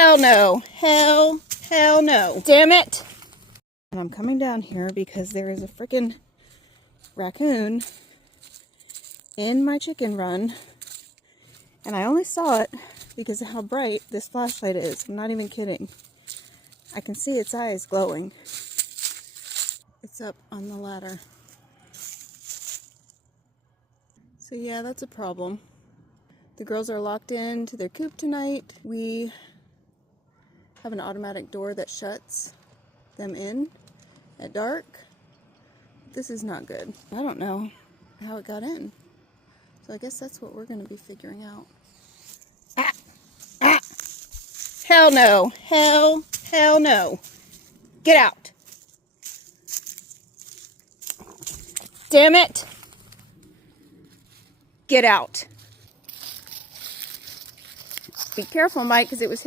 Hell no. Hell no. Damn it. And I'm coming down here because there is a freaking raccoon in my chicken run. And I only saw it because of how bright this flashlight is. I'm not even kidding. I can see its eyes glowing. It's up on the ladder. So yeah, that's a problem. The girls are locked into their coop tonight. We have an automatic door that shuts them in at dark. This is not good. I don't know how it got in. So I guess that's what we're going to be figuring out. Ah! Ah! Hell no. Hell no. Get out. Damn it. Get out. Be careful, Mike, because it was